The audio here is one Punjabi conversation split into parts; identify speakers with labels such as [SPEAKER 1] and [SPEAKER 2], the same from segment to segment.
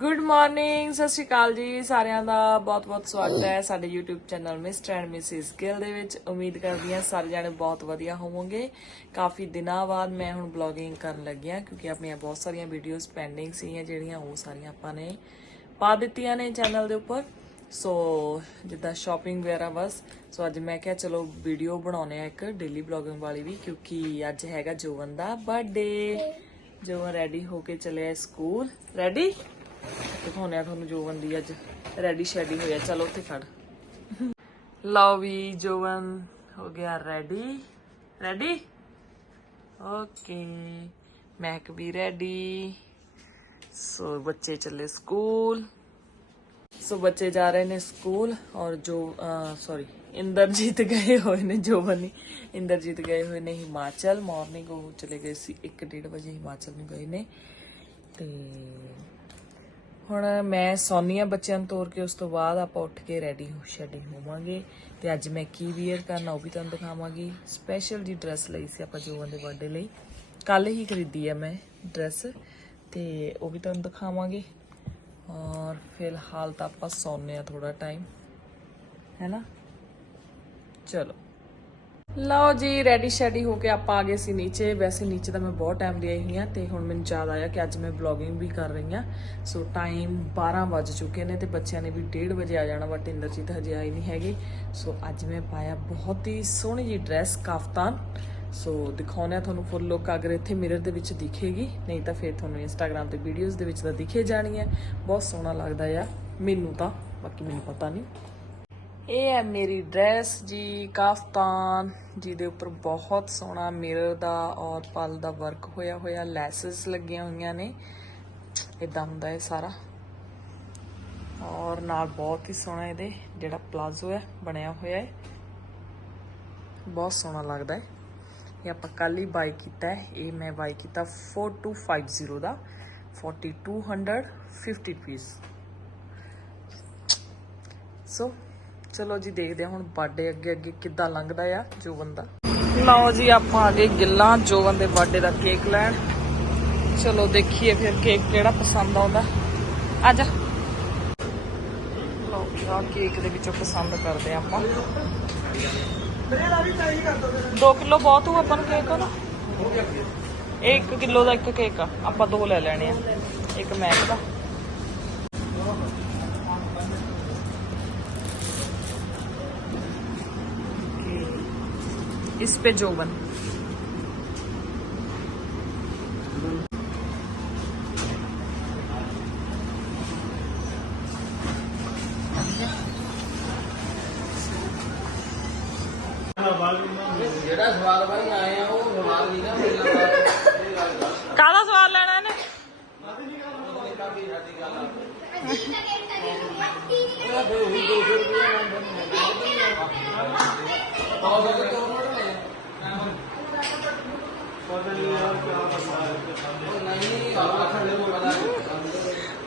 [SPEAKER 1] ਗੁੱਡ ਮਾਰਨਿੰਗ ਸਤਿ ਸ਼੍ਰੀ ਅਕਾਲ ਜੀ। ਸਾਰਿਆਂ ਦਾ ਬਹੁਤ-ਬਹੁਤ ਸਵਾਗਤ ਹੈ ਸਾਡੇ YouTube channel mister and missus Gill ਦੇ ਵਿੱਚ। ਉਮੀਦ ਕਰਦੀ ਹਾਂ ਸਾਰੇ ਜਾਣੇ ਬਹੁਤ ਵਧੀਆ ਹੋਵੋਗੇ। ਕਾਫੀ ਦਿਨਾਂ ਬਾਅਦ ਮੈਂ ਹੁਣ ਬਲੌਗਿੰਗ ਕਰਨ ਲੱਗੀ ਹਾਂ ਕਿਉਂਕਿ ਆਪਣੀਆਂ ਬਹੁਤ ਸਾਰੀਆਂ ਵੀਡੀਓਜ਼ ਪੈਂਡਿੰਗ ਸੀਗੀਆਂ, ਜਿਹੜੀਆਂ ਉਹ ਸਾਰੀਆਂ ਆਪਾਂ ਨੇ ਪਾ ਦਿੱਤੀਆਂ ਨੇ ਚੈਨਲ ਦੇ ਉੱਪਰ। ਸੋ ਜਿੱਦਾਂ ਸ਼ਾਪਿੰਗ ਵਗੈਰਾ ਬਸ। ਸੋ ਅੱਜ ਮੈਂ ਕਿਹਾ ਚਲੋ ਵੀਡੀਓ ਬਣਾਉਨੇ ਆ ਇੱਕ ਡੇਲੀ ਬਲੌਗਿੰਗ ਵਾਲੀ ਵੀ ਕਿਉਂਕਿ ਅੱਜ ਹੈਗਾ ਜੋਵਨ ਦਾ ਬਰਥਡੇ ਜੋਵਨ ਰੈਡੀ ਹੋ ਕੇ ਚੱਲਿਆ ਸਕੂਲ ਰੈਡੀ ਦਿਖਾਉਣੇ ਆ ਤੁਹਾਨੂੰ ਜੋਵਨ ਦੀ ਅੱਜ ਰੈਡੀ ਸ਼ੈਡੀ ਹੋਇਆ ਚਲੋ ਉੱਥੇ ਖੜ। ਲਓ ਵੀ ਜੋਵਨ ਹੋ ਗਿਆ ਰੈਡੀ। ਰੈਡੀ? ਓਕੇ। ਮੈਕ ਵੀ ਰੈਡੀ। ਸੋ ਬੱਚੇ ਚੱਲੇ ਸਕੂਲ। ਸੋ ਬੱਚੇ ਜਾ ਰਹੇ ਨੇ ਸਕੂਲ ਔਰ ਜੋ ਸੌਰੀ ਇੰਦਰਜੀਤ ਗਏ ਹੋਏ ਨੇ ਜੋਬਨ ਇੰਦਰਜੀਤ ਗਏ ਹੋਏ ਨੇ ਹਿਮਾਚਲ। ਮਾਰਨਿੰਗ ਉਹ ਚਲੇ ਗਏ ਸੀ 1:30 ਵਜੇ ਹਿਮਾਚਲ ਨੂੰ ਗਏ ਨੇ। ਤੇ ਹੁਣ ਮੈਂ ਸੌਂਦੀ ਹਾਂ ਬੱਚਿਆਂ ਨੂੰ ਤੋਰ ਕੇ, ਉਸ ਤੋਂ ਬਾਅਦ ਆਪਾਂ ਉੱਠ ਕੇ ਰੈਡੀ ਹੋ ਸ਼ੈਡੀ ਹੋਵਾਂਗੇ। ਤੇ ਅੱਜ ਮੈਂ ਕੀ ਵੀਅਰ ਕਰਨਾ ਉਹ ਵੀ ਤੁਹਾਨੂੰ ਦਿਖਾਵਾਂਗੀ। ਸਪੈਸ਼ਲ ਜੀ ਡਰੈਸ ਲਈ ਸੀ ਆਪਾਂ ਜੋਬਨ ਦੇ ਬਰਥਡੇ ਲਈ। ਕੱਲ ਹੀ ਖਰੀਦੀ ਆ ਮੈਂ ਡਰੈਸ ਤੇ ਉਹ ਵੀ ਤੁਹਾਨੂੰ ਦਿਖਾਵਾਂਗੇ। ਔਰ ਫਿਲਹਾਲ ਤਾਂ ਆਪਾਂ ਸੌਂਨੇ ਆ ਥੋੜਾ ਟਾਈਮ ਹੈ ਨਾ? ਚਲੋ। ਲਓ ਜੀ ਰੈਡੀ ਸ਼ੈਡੀ ਹੋ ਕੇ ਆਪਾਂ ਆ ਗਏ ਸੀ ਨੀਚੇ। ਵੈਸੇ ਨੀਚੇ ਤਾਂ ਮੈਂ ਬਹੁਤ ਟਾਈਮ ਦੀ ਆਈ ਹੋਈ ਹਾਂ ਤੇ ਹੁਣ ਮੈਨੂੰ ਯਾਦ ਆਇਆ ਕਿ ਅੱਜ ਮੈਂ ਵਲੌਗਿੰਗ ਵੀ ਕਰ ਰਹੀ ਹਾਂ। ਸੋ ਟਾਈਮ 12 ਵੱਜ ਚੁੱਕੇ ਨੇ ਤੇ ਬੱਚਿਆਂ ਨੇ ਵੀ 1:30 ਵਜੇ ਆ ਜਾਣਾ ਬਟ ਇੰਦਰਜੀਤ ਹਜੇ ਆਈ ਨਹੀਂ ਹੈਗੀ। ਸੋ ਅੱਜ ਮੈਂ ਪਾਇਆ ਬਹੁਤ ਹੀ ਸੋਹਣੀ ਜੀ ਡਰੈਸ ਕਾਫਤਾਨ। ਸੋ ਦਿਖਾਉਣਾ ਤੁਹਾਨੂੰ ਫੁੱਲ ਲੁੱਕ ਅਗਰ ਇੱਥੇ ਮਿਰਰ ਦੇ ਵਿੱਚ ਦਿਖੇਗੀ, ਨਹੀਂ ਤਾਂ ਫਿਰ ਤੁਹਾਨੂੰ ਇੰਸਟਾਗ੍ਰam ਤੇ ਵੀਡੀਓਜ਼ ਦੇ ਵਿੱਚ ਤਾਂ ਦਿਖੇ ਜਾਣੀ ਹੈ ਬਹੁਤ ਸੋਹਣਾ ਲੱਗਦਾ ਆ। ਮੈਨੂੰ ਤਾਂ, ਬਾਕੀ ਮੈਨੂੰ ਪਤਾ ਨਹੀਂ। ਇਹ ਹੈ ਮੇਰੀ ਡਰੈਸ ਜੀ, ਕਾਫਤਾਨ, ਜਿਹਦੇ ਉੱਪਰ ਬਹੁਤ ਸੋਹਣਾ ਮਿਰਰ ਦਾ ਔਰ ਪਲ ਦਾ ਵਰਕ ਹੋਇਆ ਹੋਇਆ, ਲੈਸਸ ਲੱਗੀਆਂ ਹੋਈਆਂ ਨੇ। ਇਦਾਂ ਹੁੰਦਾ ਹੈ ਸਾਰਾ। ਔਰ ਨਾਲ ਬਹੁਤ ਹੀ ਸੋਹਣਾ ਇਹਦੇ, ਜਿਹੜਾ ਪਲਾਜ਼ੋ ਹੈ, ਬਣਿਆ ਹੋਇਆ ਹੈ। ਬਹੁਤ ਸੋਹਣਾ ਲੱਗਦਾ ਹੈ। ਇਹ ਆਪਾਂ ਕੱਲ ਹੀ ਬਾਈ ਕੀਤਾ ਹੈ। ਇਹ ਮੈਂ ਬਾਈ ਕੀਤਾ 4250 ਦਾ। 4250 ਰੁਪੀਸ ਸੋ ਚਲੋ ਜੀ ਦੇਖਦੇ ਹਾਂ ਹੁਣ ਬਰਥਡੇ ਅੱਗੇ ਅੱਗੇ ਕਿੱਦਾਂ ਲੰਘਦਾ ਆ ਜੋਵਨ ਦਾ। ਲਓ ਜੀ, ਆਪਾਂ ਆ ਗਏ ਗਿੱਲਾਂ ਜੋਵਨ ਦੇ ਬਰਥਡੇ ਦਾ ਕੇਕ ਲੈਣ। ਚਲੋ ਦੇਖੀਏ ਫਿਰ ਕੇਕ ਕਿਹੜਾ ਪਸੰਦ ਆਉਂਦਾ। ਆ ਜਾ। ਲਓ ਜੀ ਕੇਕ ਦੇ ਵਿੱਚੋਂ ਪਸੰਦ ਕਰਦੇ ਆਪਾਂ। 2 ਕਿਲੋ ਬਹੁਤ ਹੋ ਆਪਾਂ ਨੂੰ ਕੇਕ ਨਾ ਇਹ 1 ਕਿਲੋ ਦਾ ਇੱਕ ਕੇਕ ਆ। ਆਪਾਂ ਦੋ ਲੈ ਲੈਣੇ ਆ। ਇੱਕ ਮੈਕ ਦਾ из P Jovan.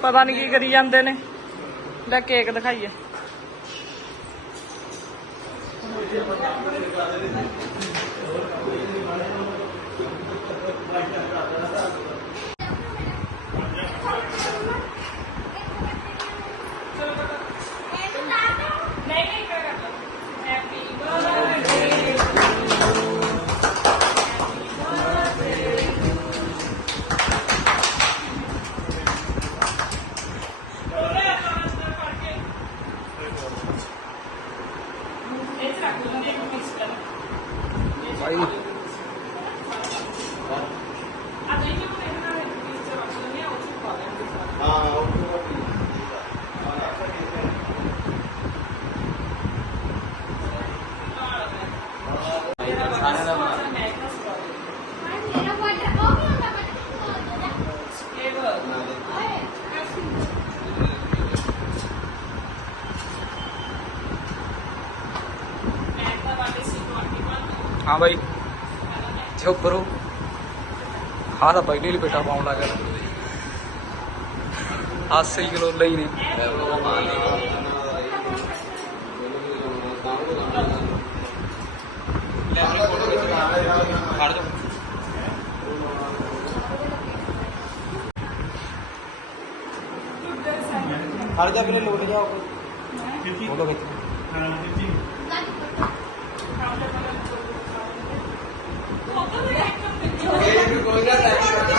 [SPEAKER 1] ਪਤਾ ਨਹੀਂ ਕੀ ਕਰੀ ਜਾਂਦੇ ਨੇ। ਲੈ ਕੇਕ ਦਿਖਾਈਏ।
[SPEAKER 2] ਹਾਂ ਤਾਂ ਪਹਿਲੇ ਲਈ ਬੇਟਾ ਪਾਉਣ ਲੱਗ ਗਿਆ। 80 ਕਿਲੋ ਲਈ ਨੇ ਜਾ
[SPEAKER 3] ਹਰ ਜਾ ਵੀਰੇ ਲੋਟ ਜਾਓ ਫੋਟੋ ਖਿੱਚ। ਮੈਂ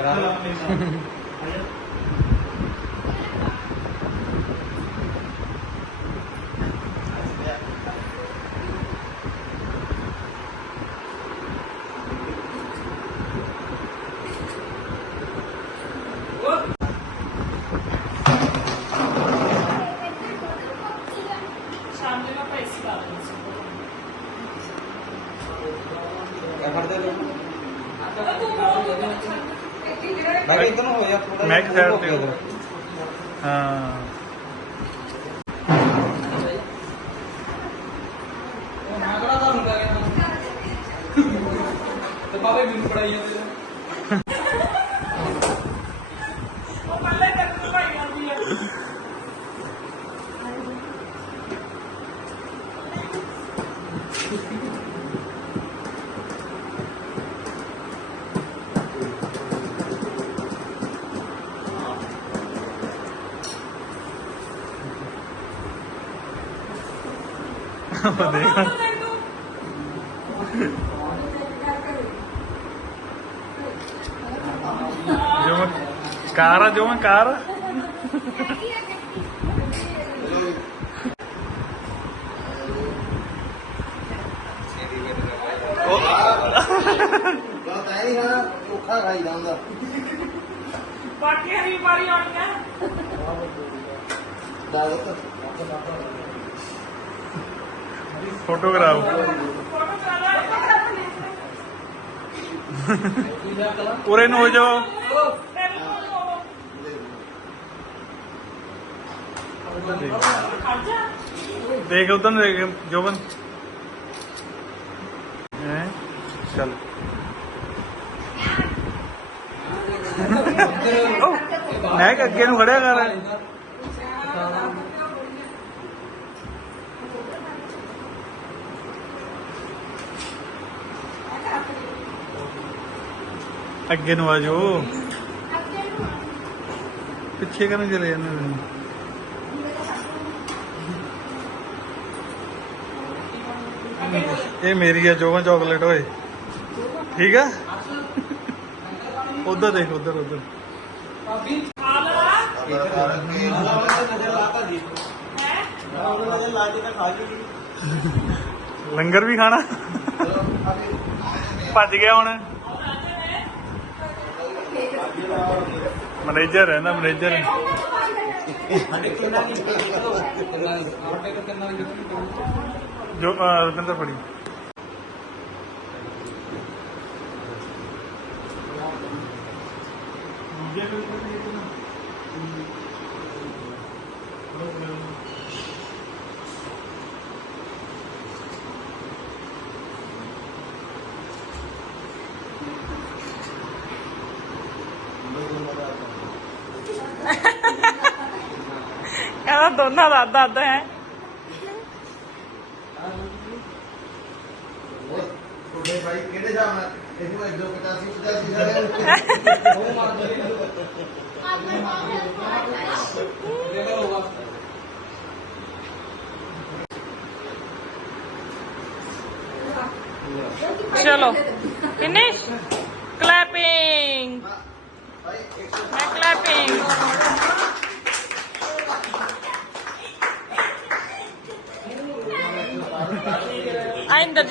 [SPEAKER 3] ਕਰਾ ਲਓ
[SPEAKER 1] ਸ਼ਾਮ ਦੇ ਮੈਂ ਪੈਸੇ ਲਾ ਦਿੰਦੀ ਸੀ
[SPEAKER 3] ਕਿਆ ਕਰਦੇ ਹੋ ਮੈਂ ਕਿਹਾ ਇੱਧਰ ਨੂੰ ਹੋ ਜਾ ਥੋੜਾ
[SPEAKER 4] ਮੈਂ ਇੱਕ side ਤੇ ਹੋ। ਹਾਂ
[SPEAKER 3] ਮੈਂ ਕਿਹੜਾ ਤੁਹਾਨੂੰ ਕਹਿ ਰਿਹਾ ਤੇ ਬਾਬੇ ਮੈਨੂੰ ਪੜਾਈ ਜਾਂਦੇ ਨੇ
[SPEAKER 1] ਉਹ ਪੱਲੇ ਤੱਕ ਨੂੰ ਭਾਈ ਆਉਂਦੀ ਹੈ
[SPEAKER 4] ਦੇਖ ਜੋ ਮੈਂ
[SPEAKER 1] ਬਾਕੀ ਹਰੀ ਵਾਰੀ ਆਉਣੀ ਹੈ
[SPEAKER 3] ਦਾਦਤ
[SPEAKER 4] ਫੋਟੋ ਕਰਾਓ।
[SPEAKER 1] ਫੋਟੋ ਕਰਾ ਲੈ।
[SPEAKER 4] ਉਰੇ ਨੂੰ ਹੋ ਜਾਓ। ਦੇਖ ਉਧਰ ਨੂੰ ਦੇਖ, ਜੋਬਨ। ਹੈ? ਚੱਲ। ਮੈਂ ਕਿ ਅੱਗੇ ਨੂੰ ਖੜਿਆ ਕਰ। ਅੱਗੇ ਨੂੰ ਆ ਜਾਓ। ਪਿੱਛੇ ਕਰਨ ਚਲੇ ਜਾਂਦੇ ਤੁਸੀਂ ਇਹ ਮੇਰੀ ਹੈ ਜੋਗਨ ਚਾਕਲੇਟ ਓਏ। ਠੀਕ ਹੈ? ਉਧਰ ਦੇਖ ਉਧਰ ਉਧਰ। ਲੰਗਰ ਵੀ ਖਾਣਾ? ਭੱਜ ਗਿਆ ਹੁਣ। ਮੈਨੇਜਰ ਨਾ ਮੈਨੇਜਰ। ਜੋ ਅਹ, ਰੁਪਿੰਦਰ ਫੜੀ।
[SPEAKER 1] ਕਹਿੰਦਾ ਦੋਨਾਂ ਦਾ ਅੱਧਾ ਅੱਧਾ ਹੈ
[SPEAKER 3] ਤੁਹਾਡੇ ਭਾਈ ਕਿਹੜੇ ਹਿਸਾਬ ਨਾਲ ਇਹਨੂੰ 185 85 ਸਾਰੇ ਉਹ ਮਾਰਦੇ ਦੇਖੋ ਹੋਗਾ
[SPEAKER 1] ਚਲੋ ਫਿਨਿਸ਼ ਇੰਦਰਜੀਤ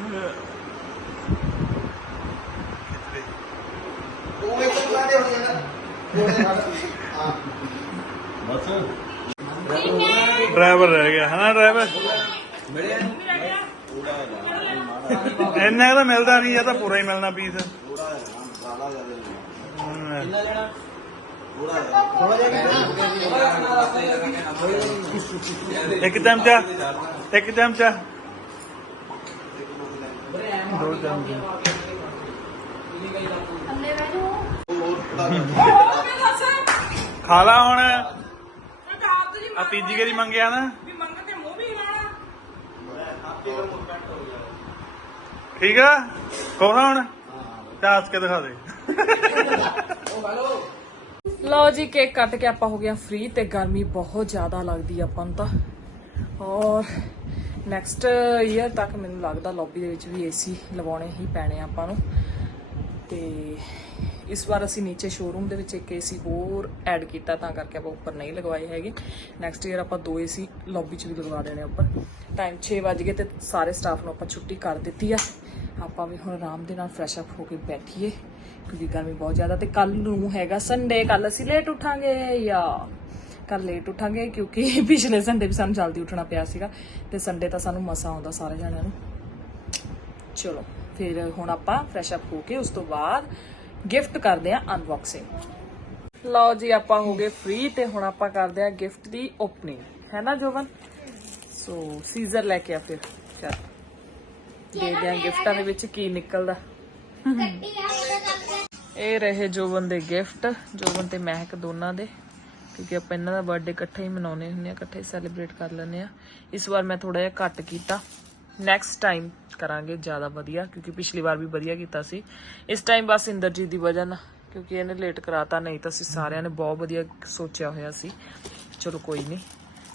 [SPEAKER 4] ਉਹ ਡਰਾਈਵਰ ਰਹਿ ਗਿਆ ਹਨਾ ਡਰਾਈਵਰ? ਇੰਨਾ ਤਾਂ ਮਿਲਦਾ ਨਹੀਂ ਇਹ ਤਾਂ ਪੂਰਾ ਹੀ ਮਿਲਣਾ ਪੀਸ ਇੱਕ ਚਮਚਾ ਇੱਕ ਚਮਚਾ ਖਾ ਲਾ ਹੁਣ। ਆ ਤੀਜੀ ਵਾਰੀ ਮੰਗਿਆ ਨਾ। ਠੀਕ ਆ? ਕੌਣ ਹੁਣ? ਚਾਸ ਕੇ ਦਿਖਾ ਦੇ।
[SPEAKER 1] ਲਓ ਜੀ ਕੇਕ ਕੱਟ ਕੇ ਆਪਾਂ ਹੋ ਗਿਆ ਫ੍ਰੀ ਤੇ ਗਰਮੀ ਬਹੁਤ ਜ਼ਿਆਦਾ ਲੱਗਦੀ ਆ ਆਪਾਂ ਨੂੰ ਤਾਂ। ਔਰ ਨੈਕਸਟ ਈਅਰ ਤੱਕ ਮੈਨੂੰ ਲੱਗਦਾ ਲੌਬੀ ਦੇ ਵਿੱਚ ਵੀ ਏਸੀ ਲਵਾਉਣੇ ਹੀ ਪੈਣੇ ਆ ਆਪਾਂ ਨੂੰ। ਤੇ ਇਸ ਵਾਰ ਅਸੀਂ ਨੀਚੇ ਸ਼ੋਰੂਮ ਦੇ ਵਿੱਚ ਇੱਕ ਏਸੀ ਹੋਰ ਐਡ ਕੀਤਾ, ਤਾਂ ਕਰਕੇ ਆਪਾਂ ਉੱਪਰ ਨਹੀਂ ਲਗਵਾਏ ਹੈਗੇ। ਨੈਕਸਟ ਈਅਰ ਆਪਾਂ ਦੋ ਏਸੀ ਲੌਬੀ 'ਚ ਵੀ ਲਗਵਾ ਦੇਣੇ ਉੱਪਰ। ਟਾਈਮ 6 ਵਜ ਗਏ ਤੇ ਸਾਰੇ ਸਟਾਫ ਨੂੰ ਆਪਾਂ ਛੁੱਟੀ ਕਰ ਦਿੱਤੀ ਆ। ਆਪਾਂ ਵੀ ਹੁਣ ਆਰਾਮ ਦੇ ਨਾਲ ਫਰੈਸ਼ ਅਪ ਹੋ ਕੇ ਬੈਠੀਏ, ਕਿਉਂਕਿ ਗਰਮੀ ਬਹੁਤ ਜ਼ਿਆਦਾ ਤੇ ਕੱਲ ਨੂੰ ਹੈਗਾ ਸੰਡੇ ਕੱਲ ਅਸੀਂ ਲੇਟ ਉਠਾਂਗੇ ਜਾਂ ਕੱਲ ਲੇਟ ਉਠਾਂਗੇ ਕਿਉਂਕਿ ਪਿਛਲੇ ਸੰਡੇ ਵੀ ਸਾਨੂੰ ਜਲਦੀ ਉੱਠਣਾ ਪਿਆ ਸੀਗਾ ਤੇ ਸੰਡੇ ਤਾਂ ਸਾਨੂੰ ਮਸਾ ਆਉਂਦਾ ਸਾਰੇ ਜਣਿਆਂ ਨੂੰ। ਚਲੋ ਫਿਰ ਹੁਣ ਆਪਾਂ ਫਰੈਸ਼ ਅਪ ਹੋ ਕੇ ਉਸ ਤੋਂ ਬਾਅਦ ਗਿਫਟ ਕਰਦੇ ਆ ਅਨਬਾਕਸਿੰਗ ਲਓ ਜੀ ਆਪਾਂ ਹੋ ਗਏ ਫ੍ਰੀ ਤੇ ਹੁਣ ਆਪਾਂ ਕਰਦੇ ਆ ਗਿਫਟ ਦੀ ਓਪਨਿੰਗ ਹੈ ਨਾ ਜੋਬਨ? ਸੋ ਸੀਜ਼ਰ ਲੈ ਕੇ ਆ ਫਿਰ। ਚਲ। ਦੇ ਦਿਆਂ ਗਿਫਟਾਂ ਦੇ ਵਿੱਚ ਕੀ ਨਿਕਲਦਾ। ਇਹ ਰਹੇ ਜੋਬਨ ਦੇ ਗਿਫਟ ਜੋਬਨ ਤੇ ਮਹਿਕ ਦੋਨਾਂ ਦੇ। ਕਿਉਂਕਿ ਆਪਾਂ ਇਹਨਾਂ ਦਾ ਬਰਥਡੇ ਇਕੱਠੇ ਹੀ ਮਨਾਉਨੇ ਹੁੰਦੇ ਆ ਇਕੱਠੇ ਸੈਲੀਬ੍ਰੇਟ ਕਰ ਲੈਂਦੇ ਆ ਇਸ ਵਾਰ ਮੈਂ ਥੋੜਾ ਜਿਹਾ ਘੱਟ ਕੀਤਾ। ਨੈਕਸਟ ਟਾਈਮ ਕਰਾਂਗੇ ਜ਼ਿਆਦਾ ਵਧੀਆ, ਕਿਉਂਕਿ ਪਿਛਲੀ ਵਾਰ ਵੀ ਵਧੀਆ ਕੀਤਾ ਸੀ। ਇਸ ਟਾਈਮ ਬਸ ਇੰਦਰਜੀਤ ਦੀ ਵਜ੍ਹਾ ਨਾਲ, ਕਿਉਂਕਿ ਇਹਨੇ ਲੇਟ ਕਰਾਤਾ, ਨਹੀਂ ਤਾਂ ਅਸੀਂ ਸਾਰਿਆਂ ਨੇ ਬਹੁਤ ਵਧੀਆ ਸੋਚਿਆ ਹੋਇਆ ਸੀ। ਚਲੋ ਕੋਈ ਨਹੀਂ।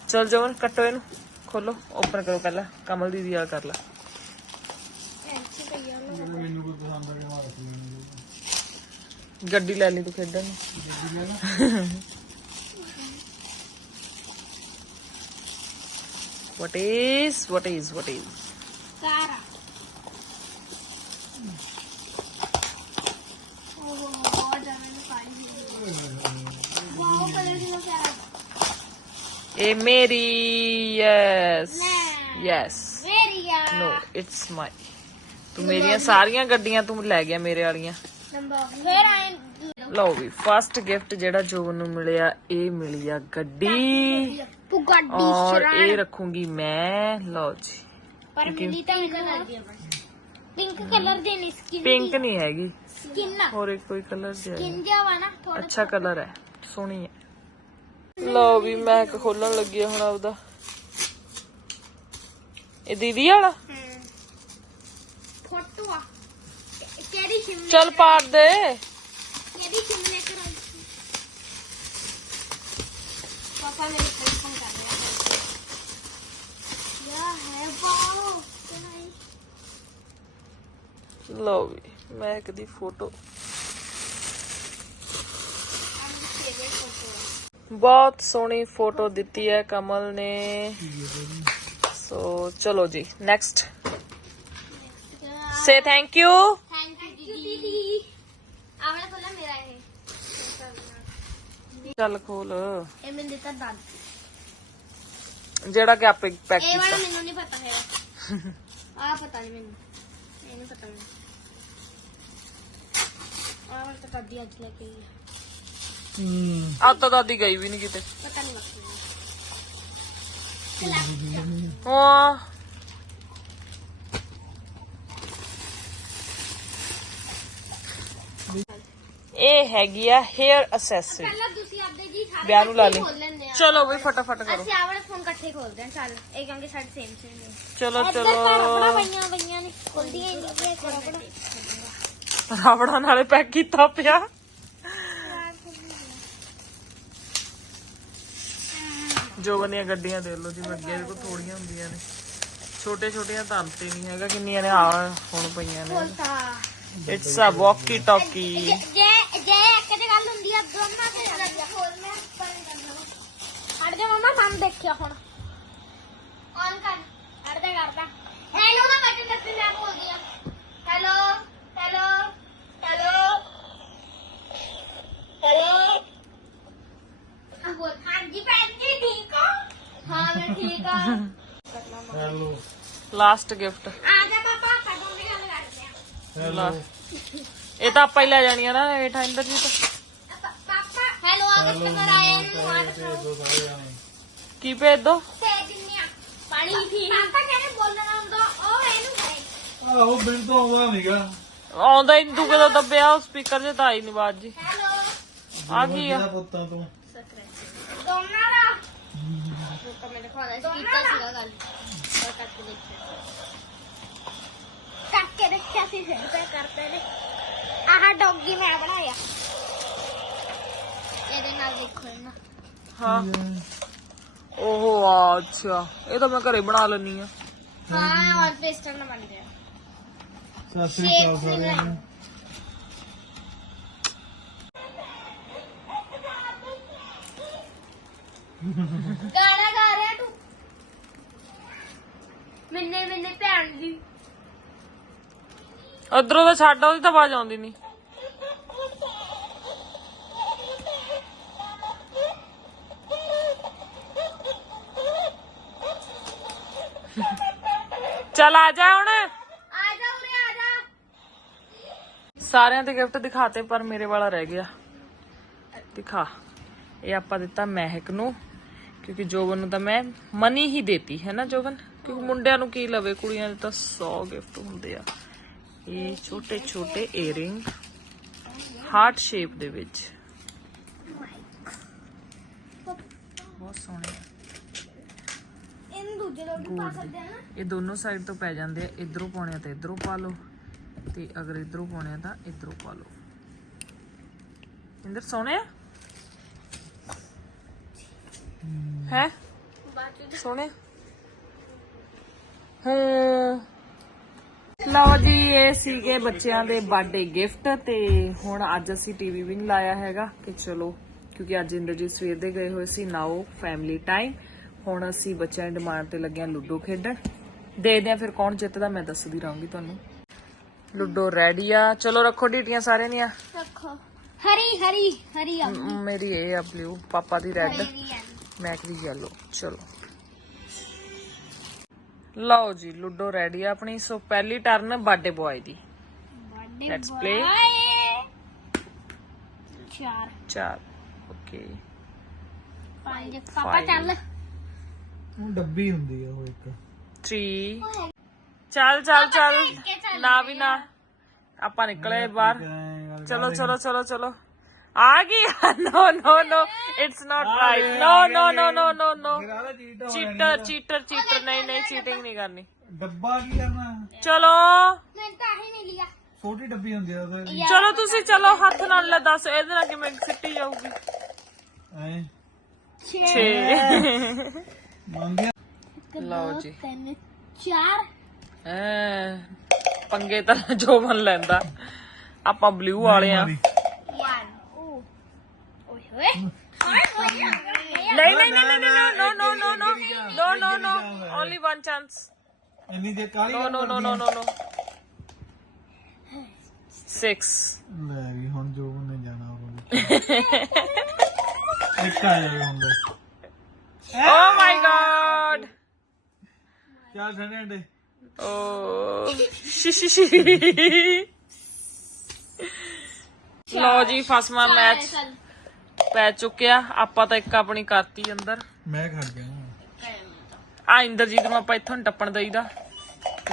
[SPEAKER 1] ਚਲ ਜੋਬਨ ਕੱਟੋ ਇਹਨੂੰ, ਖੋਲੋ ਓਪਨ ਕਰੋ ਪਹਿਲਾਂ। ਕਮਲ ਦੀਦੀ ਆ ਕਰ ਲੈ। ਗੱਡੀ ਲੈ ਲਈ ਤੂੰ ਖੇਡਣ। ਨੂੰ What is, what is, what is?
[SPEAKER 5] Cara.
[SPEAKER 1] A Mary, yes. Yes. No, it's my. ਤੂੰ ਮੇਰੀਆਂ ਸਾਰੀਆਂ ਗੱਡੀਆਂ ਤੂੰ ਲੈ ਗਿਆ ਮੇਰੇ ਵਾਲੀਆਂ ਲਓ ਵੀ ਫਸਟ ਗਿਫਟ ਜਿਹੜਾ ਜੋਬਨ ਨੂੰ ਮਿਲਿਆ ਇਹ ਮਿਲੀ ਆ ਗੱਡੀ
[SPEAKER 5] पुगड्डी
[SPEAKER 1] ਔਰ ਇਹ ਰੱਖੂੰਗੀ ਮੈਂ ਲਓ ਜੀ
[SPEAKER 5] पर मिली तो कलर दिया बस पिंक कलर देनी स्किन
[SPEAKER 1] ਪਿੰਕ ਨਹੀਂ ਹੈਗੀ
[SPEAKER 5] स्किन ना
[SPEAKER 1] ਹੋਰ ਇੱਕ ਕੋਈ ਕਲਰ ਜਿਹਾ
[SPEAKER 5] स्किन क्या हुआ ना थोड़ा
[SPEAKER 1] ਅੱਛਾ ਕਲਰ ਹੈ ਸੋਹਣੀ ਹੈ ਲਓ ਵੀ ਮੈਂ ਖੋਲਣ ਲੱਗੀ ਆ ਹੁਣ ਆਪਦਾ ਇਹ ਦੀਦੀ ਵਾਲਾ
[SPEAKER 5] फोटो आ केडी शिमले
[SPEAKER 1] ਚੱਲ ਪਾੜ ਦੇ
[SPEAKER 5] केडी शिमले कर आई थी। पापा मेरे
[SPEAKER 1] लो भी मैं एक
[SPEAKER 5] दी फ़ोटो।
[SPEAKER 1] बहुत सोनी फ़ोटो दिती है कमल ने। सो चलो जी नेक्स्ट से
[SPEAKER 5] थैंक यू चल खोल। जेड़ा
[SPEAKER 1] के पैक किया है।
[SPEAKER 5] आ पता
[SPEAKER 1] नहीं
[SPEAKER 5] मैं नहीं पता मैं ਆ ਵਾਲਾ ਤਾਂ ਦਾਦੀ ਅੱਜ ਲੈ ਕੇ ਆਈ ਹੈ।
[SPEAKER 1] ਆ ਤਾਂ ਦਾਦੀ ਗਈ ਵੀ ਨਹੀਂ ਕਿਤੇ।
[SPEAKER 5] ਪਤਾ ਨਹੀਂ ਵਕਤ
[SPEAKER 1] ਹਾਂ। ਇਹ ਹੈਗੀ ਆ ਹੇਅਰ ਅਸੈਸਰੀ
[SPEAKER 5] ਪਹਿਲਾਂ ਤੁਸੀਂ ਆਪਦੇ ਜੀ ਸਾਰੇ
[SPEAKER 1] ਵਿਆਹ ਨੂੰ ਲਾ ਲਈ।
[SPEAKER 5] ਖੋਲ ਲੈਂਦੇ ਆ।
[SPEAKER 1] ਚਲੋ ਵੀ ਫਟਾਫਟ ਕਰੋ।
[SPEAKER 5] ਅਸੀਂ ਆਹ ਵਾਲੇ ਫੋਨ ਇਕੱਠੇ ਖੋਲਦੇ ਹਾਂ ਚੱਲ। ਇਹ ਕਿਉਂਕਿ ਸਾਡੇ ਸੇਮ ਸੇਮ ਨੇ।
[SPEAKER 1] ਚਲੋ ਚਲੋ।
[SPEAKER 5] ਪਈਆਂ ਪਈਆਂ ਨੇ। ਖੁੱਲਦੀਆਂ ਹੀ ਨਹੀਂ ਇਹ
[SPEAKER 1] ਰਾਵੜਾ ਨਾਲੇ ਪੈਕ ਕੀਤਾ ਪਿਆ। ਜੋਗਨ ਦੀਆਂ ਗੱਡੀਆਂ ਦੇਖ ਲਓ ਜਿਵੇਂ ਅੱਗੇ ਕੋ ਥੋੜੀਆਂ ਹੁੰਦੀਆਂ ਨੇ। ਛੋਟੇ ਛੋਟੀਆਂ ਤਾਂ ਹੀ ਨਹੀਂ ਹੈਗਾ ਕਿੰਨੀਆਂ ਨੇ? ਆ ਹੁਣ ਪਈਆਂ ਨੇ। ਇਟਸ ਅ ਵਾਕੀ ਟਾਕੀ
[SPEAKER 5] ਜੇ ਜੇ ਜੇ ਇੱਕ ਦੀ ਗੱਲ ਹੁੰਦੀ ਆ ਦੋਨਾਂ ਤੇ ਲੱਗਿਆ ਖੋਲ ਮੈਂ ਹਟ ਜਾ ਮਮਾ ਮਨ ਦੇਖਿਆ ਹੁਣ। ਔਨ ਕਰ। ਹਟ ਜਾ ਕਰਦਾ। ਹੈਲੋ ਦਾ ਬਟਨ ਦੱਸ ਮੈਂ ਬੋਲਦੀ ਆ। Hello hello hello. ਆ ਬੋਲ ਹਾਂਜੀ ਭੈਣ ਜੀ ਠੀਕ ਹੋ ਹਾਂ ਮੈਂ ਠੀਕ ਆ
[SPEAKER 4] ਹੈਲੋ।
[SPEAKER 1] ਲਾਸਟ ਗਿਫਟ
[SPEAKER 5] ਆ ਜਾ ਪਾਪਾ ਕਦੋਂ ਦੀ ਗੱਲ ਕਰਦੇ ਆ
[SPEAKER 1] ਇਹ ਤਾਂ ਆਪਾਂ ਹੀ ਲੈ ਜਾਣੀਆਂ ਨਾ ਇਹ ਠਾਈਂਦਰ ਜੀ ਤਾਂ
[SPEAKER 5] ਪਾਪਾ ਹੈਲੋ ਆ ਕਸਟਮਰ ਆਏ ਨੂੰ ਆ
[SPEAKER 1] ਕੀ ਭੇਜ ਦੋ?
[SPEAKER 5] ਤੇ ਪਾਣੀ ਵੀ ਪਾਪਾ ਕਹਿੰਦੇ ਬੋਲਣਾ ਹੁੰਦਾ ਉਹ ਇਹਨੂੰ ਕਰੇ
[SPEAKER 4] ਆਹੋ ਬਿਨ ਤੋਂ ਆਉਂਦਾ ਨਹੀਂਗਾ
[SPEAKER 1] ਆਉਂਦਾ ਹੀ ਨੀ ਤੂੰ ਕਦੋਂ ਦੱਬਿਆ? ਉਹ ਸਪੀਕਰ 'ਚ ਤਾਂ ਆਈ ਨਹੀਂ ਆਵਾਜ਼ ਜੀ।
[SPEAKER 5] ਹੈਲੋ
[SPEAKER 1] ਆ ਕੀ ਆ।
[SPEAKER 4] ਪੁੱਤਾਂ ਤੋਂ?
[SPEAKER 5] ਦੋਨਾਂ ਦਾ ਰੁਕੋ ਮੈਂ ਦਿਖਾਉਣਾ ਸੀ ਕੀਤਾ ਸੀਗਾ ਗੱਲ। ਉਹ ਕੱਟ ਕੇ ਦੇਖਿਆ ਕੱਟ ਕੇ ਦੇਖਿਆ ਸੀ ਫਿਰ। ਤੇ ਕਰਦੇ ਨੇ ਆਹ ਡੌਗੀ ਮੈਂ ਬਣਾਇਆ। ਇਹਦੇ ਨਾਲ ਦੇਖੋ ਇਹਨਾਂ।
[SPEAKER 1] ਹਾਂ। ਓਹੋ ਆ? ਅੱਛਾ। ਇਹ ਤਾਂ ਮੈਂ ਘਰੇ ਬਣਾ ਲੈਣੀ ਆ।
[SPEAKER 5] ਹਾਂ ਔਰ ਪੇਸਟਰ ਨਾਲ ਬਣ ਗਿਆ।
[SPEAKER 4] ਸਤਿ ਸ੍ਰੀ ਅਕਾਲ ਸਾਰਿਆਂ ਨੂੰ।
[SPEAKER 5] ਗਾਣਾ ਗਾ ਰਿਹਾ ਤੂੰ। ਮੈਨੇ ਮੈਨੇ ਭੈਣ ਦੀ।
[SPEAKER 1] ਉਧਰੋਂ ਤਾਂ ਛੱਡ ਉਹਦੀ ਤਾਂ ਆਵਾਜ਼ ਆਉਂਦੀ ਨਹੀਂ ਚੱਲ ਆ ਜਾ ਹੁਣ।
[SPEAKER 5] ਆ ਜਾ ਉਰੇ ਆ ਜਾ।
[SPEAKER 1] ਸਾਰਿਆਂ ਦੇ ਗਿਫਟ ਦਿਖਾਤੇ ਪਰ ਮੇਰੇ ਵਾਲਾ ਰਹਿ ਗਿਆ। ਦਿਖਾ। ਇਹ ਆਪਾਂ ਦਿੱਤਾ ਮਹਿਕ ਨੂੰ। ਕਿਉਂਕਿ ਜੋਬਨ ਨੂੰ ਤਾਂ ਮੈਂ ਮਨੀ ਹੀ ਦੇਤੀ ਹੈ ਨਾ ਜੋਬਨ? ਕਿਉਂਕਿ ਮੁੰਡਿਆਂ ਨੂੰ ਕੀ ਲਵੇ ਕੁੜੀਆਂ ਦੇ ਤਾਂ 100 ਗਿਫਟ ਹੁੰਦੇ ਆ। ਇਹ ਛੋਟੇ ਛੋਟੇ ਏਅਰਿੰਗ ਹਾਰਟ ਸ਼ੇਪ ਦੇ ਵਿੱਚ। ਬਹੁਤ ਸੋਹਣੇ ਆ।
[SPEAKER 5] ਇਹਨੂੰ ਦੂਜੇ ਲੋਕ ਵੀ ਪਾ ਸਕਦੇ ਆ ਨਾ।
[SPEAKER 1] ਇਹ ਦੋਨੋਂ ਸਾਈਡ ਤੋਂ ਪੈ ਜਾਂਦੇ ਆ ਇਧਰੋਂ ਪਾਉਣੇ ਤਾਂ ਇਧਰੋਂ ਪਾ ਲਓ ਤੇ ਅਗਰ ਇਧਰੋਂ ਪਾਉਣੇ ਤਾਂ ਇਧਰੋਂ ਪਾ ਲਓ। ਇੰਦਰ ਸੋਹਣੇ ਆ? ਹੈ? ਸੋਹਣੇ। ਹੂੰ। ਲਓ ਜੀ ਇਹ ਸੀਗੇ ਬੱਚਿਆਂ ਦੇ ਬਰਥਡੇ ਗਿਫਟ ਤੇ ਹੁਣ ਅੱਜ ਅਸੀਂ ਟੀਵੀ ਵੀ ਨਹੀਂ ਲਾਇਆ ਹੈਗਾ ਕਿ ਚਲੋ ਕਿਉਂਕਿ ਅੱਜ ਇੰਦਰਜੀਤ ਸਵੇਰ ਦੇ ਗਏ ਹੋਏ ਸੀ ਨਾਓ ਫੈਮਿਲੀ ਟਾਈਮ ਹੁਣ ਅਸੀਂ ਬੱਚਿਆਂ ਦੀ ਡਿਮਾਂਡ ਤੇ ਲੱਗਿਆ ਲੁੱਡੋ ਖੇਡਣ। ਦੇਖਦੇ ਆ ਫਿਰ ਕੌਣ ਜਿੱਤਦਾ ਮੈਂ ਦੱਸਦੀ ਰਹੂੰਗੀ ਤੁਹਾਨੂੰ। ਲੁੱਡੋ ਰੈਡੀ ਆ। ਚਲੋ ਰੱਖੋ ਡੀਟੀਆਂ ਸਾਰਿਆਂ ਦੀਆਂ।
[SPEAKER 5] ਰੱਖੋ। ਹਰੀ ਹਰੀ ਹਰੀ ਆ।
[SPEAKER 1] ਮੇਰੀ ਇਹ ਆ ਬਲੂ ਪਾਪਾ ਦੀ ਰੈੱਡ
[SPEAKER 5] ਹਰੀ ਆ
[SPEAKER 1] ਮੈਕ ਦੀ ਯੈਲੋ ਚਲੋ। ਲਓ ਜੀ ਲੁੱਡੋ ਰੈਡੀ ਆ ਆਪਣੀ। ਸੋ ਪਹਿਲੀ ਟਰਨ ਬਰਥਡੇ ਬॉय ਦੀ। ਲੈਟਸ ਪਲੇ
[SPEAKER 5] ਚਾਰ।
[SPEAKER 1] ਚਾਰ ਓਕੇ
[SPEAKER 5] ਪੰਜ। ਪਾਪਾ ਚੱਲ।
[SPEAKER 4] ਉਹ ਡੱਬੀ ਹੁੰਦੀ ਆ ਉਹ ਇੱਕ।
[SPEAKER 1] 3 ਚੱਲ ਚੱਲ ਚੱਲ। ਨਾ ਵੀ ਨਾ। ਆਪਾਂ ਨਿਕਲੇ ਬਾਹਰ। ਚਲੋ ਚਲੋ ਚਲੋ ਚਲੋ। ਆ ਗਈ no no no it's not right no no no no no no cheater cheater cheater ਨਹੀਂ ਨਹੀਂ ਚੀਟਿੰਗ ਨਹੀਂ ਕਰਨੀ।
[SPEAKER 4] ਡੱਬਾ ਕੀ ਕਰਨਾ?
[SPEAKER 1] ਚਲੋ।
[SPEAKER 5] ਮੈਂ ਤਾਂ ਹੀ ਨਹੀਂ ਲਿਆ।
[SPEAKER 4] ਛੋਟੀ ਡੱਬੀ ਹੁੰਦੀ ਆ ਉਹਦੇ
[SPEAKER 1] ਚਲੋ ਤੁਸੀਂ ਚਲੋ ਹੱਥ ਨਾਲ ਲੈ ਦੱਸ ਇਹਦੇ ਨਾਲ ਕਿਵੇਂ ਸਿੱਟੀ ਜਾਊਗੀ?
[SPEAKER 4] ਐ
[SPEAKER 1] 6
[SPEAKER 4] ਮੰਗਿਆ?
[SPEAKER 1] ਲਓ ਜੀ।
[SPEAKER 5] ਤਿੰਨ ਚਾਰ।
[SPEAKER 1] ਐ ਪੰਗੇ ਤਾਂ ਜੋ ਬਣ ਲੈਂਦਾ। ਆਪਾਂ ਬਲੂ ਵਾਲੇ ਆ
[SPEAKER 5] ਵਨ ਓ ਓਏ ਹੋਏ
[SPEAKER 1] ਨਹੀਂ ਨਹੀਂ ਨਹੀਂ ਨਹੀਂ no no no no no no no only one chance
[SPEAKER 4] ਇੰਨੀ ਦੇ ਕਾਲੀ
[SPEAKER 1] ਨੋ ਨੋ ਨੋ ਨੋ ਨੋ ਨੋ 6
[SPEAKER 4] ਲੈ ਵੀ ਹੁਣ ਜੋ ਉਹਨੇ ਜਾਣਾ ਉਹ ਇੱਕ ਆ ਜਾਵੇ ਹੁਣ ਬਸ।
[SPEAKER 1] ਓ ਮਾਈ ਗॉड
[SPEAKER 4] ਚੱਲ ਠੰਡੇ ਠੰਡੇ
[SPEAKER 1] ਓ ਸ਼ੀ ਸ਼ੀ ਸ਼ੀ ਲਓ ਜੀ ਫਸਮਾ ਮੈਚ ਪੈ ਚੁੱਕਿਆ। ਆਪਾਂ ਤਾਂ ਇੱਕ ਆਪਣੀ ਕਰਤੀ ਅੰਦਰ।
[SPEAKER 4] ਮੈਂ ਖੜ ਗਿਆ।
[SPEAKER 1] ਆ ਇੰਦਰਜੀਤ ਨੂੰ ਆਪਾਂ ਇੱਥੋਂ ਟੱਪਣ ਦਈਦਾ।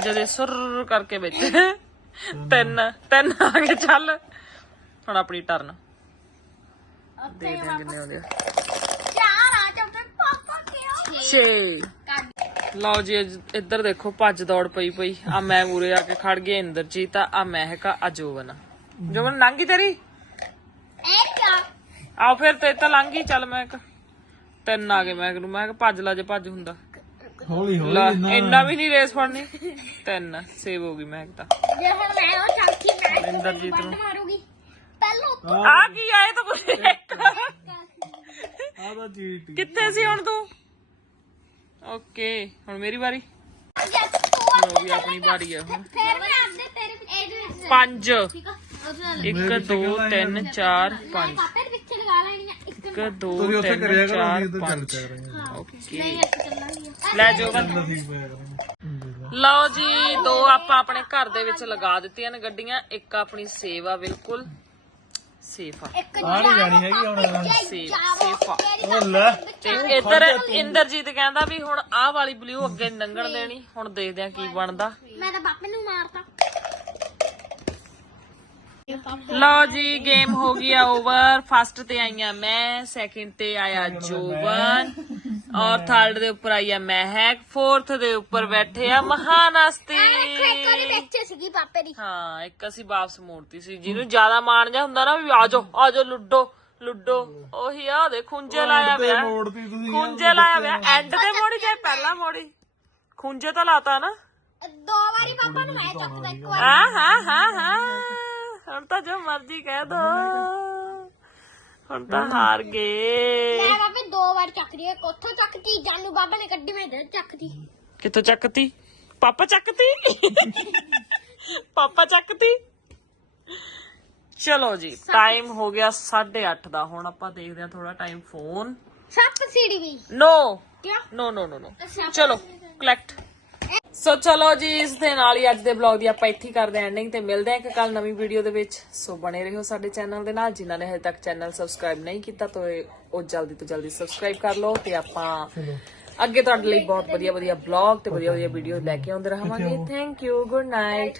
[SPEAKER 1] ਜਦੇ ਸੁਰ ਕਰਕੇ ਵਿੱਚ। ਤਿੰਨ ਤਿੰਨ ਆ ਕੇ ਚੱਲ। ਹੁਣ ਆਪਣੀ ਟਰਨ
[SPEAKER 5] ਉੱਤੇ
[SPEAKER 1] ਦੇ ਦੇ ਕਿੰਨੇ ਆਉਂਦੇ ਆ?
[SPEAKER 5] ਚਾਰ ਆ ਚੌਥੇ
[SPEAKER 1] ਪਿੱਛੇ ਲਓ ਜੀ ਇੱਧਰ ਦੇਖੋ ਭੱਜ ਦੌੜ ਪਈ ਪਈ। ਆ ਮੈਂ ਉਰੇ ਆ ਕੇ ਖੜ ਗਿਆ ਇੰਦਰਜੀਤ ਆ ਆ ਮਹਿਕਾ ਆ ਜੋਵਨ ਜੋਵਨ ਲੰਗੀ ਤੇਰੀ?
[SPEAKER 5] ਇਹ ਕਿਆ
[SPEAKER 1] ਆਓ ਫਿਰ ਤੇ ਤਾਂ ਲੰਗੀ ਚੱਲ ਮੈਂ। ਤਿੰਨ ਆ ਗਏ ਮੈਂ ਨੂੰ ਮੈਂ ਕਿਹਾ ਭੱਜ ਲਾ ਜੇ ਭੱਜ ਹੁੰਦਾ।
[SPEAKER 4] ਹੌਲੀ ਹੌਲੀ
[SPEAKER 1] ਲੈ
[SPEAKER 4] ਜਿੰਨਾ
[SPEAKER 1] ਇੰਨਾ ਵੀ ਨਹੀਂ ਰੇਸ ਫੜਨੀ। ਤਿੰਨ ਸੇਵ ਹੋ ਗਈ ਮੈਂ ਤਾਂ।
[SPEAKER 5] ਜੇ ਹੁਣ ਮੈਂ ਉਹ ਚੌਥੀ ਮੈਚ
[SPEAKER 1] ਇੰਦਰਜੀਤ ਨੂੰ।
[SPEAKER 5] ਮਾਰੂਗੀ। ਪਹਿਲੋਂ
[SPEAKER 1] ਆ ਕੀ ਆਏ ਤਾਂ ਕੁਝ
[SPEAKER 4] ਆ ਤਾਂ ਚੀਟ
[SPEAKER 1] ਕਿੱਥੇ ਸੀ ਹੁਣ ਤੂੰ? ਓਕੇ ਹੁਣ ਮੇਰੀ ਵਾਰੀ।
[SPEAKER 5] ਤੂੰ
[SPEAKER 1] ਲਓ ਵੀ ਆਪਣੀ ਵਾਰੀ ਆ ਹੁਣ।
[SPEAKER 5] ਫੇਰ ਮੈਂ ਆਪਦੇ ਤੇਰੇ ਪਿੱਛੇ ਇਹਦੇ ਵਿੱਚ
[SPEAKER 1] ਪੰਜ।
[SPEAKER 5] ਠੀਕ ਆ? ਉਹਦੇ ਨਾਲ
[SPEAKER 1] 1 2 3 4 5
[SPEAKER 5] ਪਾਪੇ ਦੇ ਪਿੱਛੇ ਲਗਾ ਲੈਣੀ ਆ ਇੱਕ
[SPEAKER 1] 1 2
[SPEAKER 4] ਤੁਸੀਂ ਉੱਥੇ
[SPEAKER 1] 3
[SPEAKER 4] ਕਰਿਆ ਕਰੋ
[SPEAKER 1] 4
[SPEAKER 4] ਅਸੀਂ ਤਾਂ ਚੱਲ
[SPEAKER 1] 5
[SPEAKER 4] ਪੈ ਰਹੇ ਹਾਂ।
[SPEAKER 1] ਓਕੇ। ਲੈ ਜੋ
[SPEAKER 4] ਅਸੀਂ ਪੈ ਰਹੇ
[SPEAKER 1] ਲਓ ਜੀ ਦੋ ਆਪਾਂ ਆਪਣੇ ਘਰ ਦੇ ਵਿੱਚ ਲਗਾ ਦਿੱਤੀਆਂ ਨੇ ਗੱਡੀਆਂ ਇੱਕ ਆਪਣੀ ਸੇਵ ਆ ਬਿਲਕੁਲ ਸੇਫ ਆ।
[SPEAKER 5] ਇੱਕ
[SPEAKER 4] ਆ ਨਹੀਂ ਜਾਣੀ ਹੈਗੀ ਹੁਣ।
[SPEAKER 1] ਸੇਫ ਸੇਫ ਆ।
[SPEAKER 4] ਉਹ ਲੈ।
[SPEAKER 1] ਤੇ ਇੱਧਰ ਇੰਦਰਜੀਤ ਕਹਿੰਦਾ ਵੀ ਹੁਣ ਆਹ ਵਾਲੀ ਬਲੂ ਅੱਗੇ ਨੀ ਲੰਘਣ ਦੇਣੀ। ਹੁਣ ਦੇਖਦੇ ਆ ਕੀ ਬਣਦਾ।
[SPEAKER 5] ਮੈਂ ਤਾਂ ਪਾਪੇ ਨੂੰ ਮਾਰਤਾ।
[SPEAKER 1] ਲਓ ਜੀ ਗੇਮ ਹੋ ਗਈ ਆ ਓਵਰ ਫਸਟ ਤੇ ਆਈਆਂ ਮੈਂ ਸੈਕਿੰਡ ਤੇ ਆਇਆ ਜੋਬਨ। ਔਰ ਥਰਡ ਦੇ ਉੱਪਰ ਆਈ ਆ ਮਹਿਕ ਫੋਰਥ ਦੇ ਉੱਪਰ ਬੈਠੇ ਆ ਮਹਾਨਸਤੀ
[SPEAKER 5] ਇੱਕ ਵਾਰੀ ਵਿੱਚ ਸੀਗੀ ਪਾਪੇ ਦੀ।
[SPEAKER 1] ਹਾਂ ਇੱਕ ਅਸੀਂ ਵਾਪਸ ਮੋੜਤੀ ਸੀ। ਜਿਹਨੂੰ ਜ਼ਿਆਦਾ ਮਾਣ ਜਾ ਹੁੰਦਾ ਨਾ ਵੀ ਆਜੋ ਆਜੋ ਲੁੱਡੋ ਲੁੱਡੋ। ਉਹੀ ਆ ਦੇ ਖੁੰਝੇ ਲਾਇਆ ਪਿਆ। ਖੁੰਝੇ ਲਾਇਆ ਪਿਆ। ਐਂਡ ਤੇ ਮੋੜੀ ਚਾਹੇ ਪਹਿਲਾਂ ਮੋੜੀ? ਖੁੰਝੇ ਤਾਂ ਲਾਤਾ ਨਾ।
[SPEAKER 5] ਦੋ ਵਾਰੀ ਪਾਪਾ ਨੂੰ ਮੈਂ ਚੱਕਦਾ ਇੱਕ ਵਾਰ।
[SPEAKER 1] ਹਾਂ ਹਾਂ ਹਾਂ ਹਾਂ। ਹੁਣ ਤਾਂ ਜੋ ਮਰਜ਼ੀ ਕਹਿ ਦੋ। ਹੁਣ ਤਾਂ ਹਾਰ ਗਏ।
[SPEAKER 5] ਮੈਂ ਬਾਬੇ ਦੋ ਵਾਰ ਚੱਕਦੀ ਇੱਕ ਉੱਥੋਂ ਚੱਕਦੀ ਜਾਨੂ ਬਾਬਾ ਨੇ ਕੱਢੀ ਮੈਂ ਇੱਧਰ ਚੱਕਦੀ।
[SPEAKER 1] ਕਿੱਥੋਂ ਚੱਕਤੀ? ਪਾਪਾ ਚੱਕਤੀ? ਪਾਪਾ ਚੱਕਤੀ? ਚਲੋ ਜੀ ਟਾਈਮ ਹੋ ਗਿਆ 8:30 ਦਾ। ਹੁਣ ਆਪਾਂ ਦੇਖਦੇ ਹਾਂ ਥੋੜਾ ਟਾਈਮ ਫੋਨ
[SPEAKER 5] ਸੱਪ ਸੀੜੀ ਵੀ।
[SPEAKER 1] ਨੋ
[SPEAKER 5] ਕਿਉਂ?
[SPEAKER 1] ਨੋ ਨੋ ਨੋ ਨੋ
[SPEAKER 5] ਅੱਛਾ।
[SPEAKER 1] ਚਲੋ ਕਲੈਕਟ ਸੋ ਚਲੋ ਜੀ ਇਸ ਦੇ ਨਾਲ ਹੀ ਅੱਜ ਦੇ ਵਲੌਗ ਦੀ ਆਪਾਂ ਇੱਥੇ ਕਰਦੇ ਹਾਂ ਐਂਡਿੰਗ ਤੇ ਮਿਲਦੇ ਹਾਂ ਇੱਕ ਕੱਲ ਨਵੀਂ ਵੀਡੀਓ ਦੇ ਵਿੱਚ। ਸੋ ਬਣੇ ਰਹੋ ਸਾਡੇ ਚੈਨਲ ਦੇ ਨਾਲ ਜਿਨ੍ਹਾਂ ਨੇ ਹਜੇ ਤੱਕ ਚੈਨਲ ਸਬਸਕ੍ਰਾਈਬ ਨਹੀਂ ਕੀਤਾ ਤਾਂ ਉਹ ਜਲਦੀ ਤੋਂ ਜਲਦੀ ਸਬਸਕ੍ਰਾਈਬ ਕਰ ਲਓ ਤੇ ਆਪਾਂ ਅੱਗੇ ਤੁਹਾਡੇ ਲਈ ਬਹੁਤ ਵਧੀਆ ਵਧੀਆ ਵਲੌਗ ਤੇ ਵਧੀਆ ਵਧੀਆ ਵੀਡੀਓ ਲੈ ਕੇ ਆਉਂਦੇ ਰਹਾਂਗੇ। Thank you good night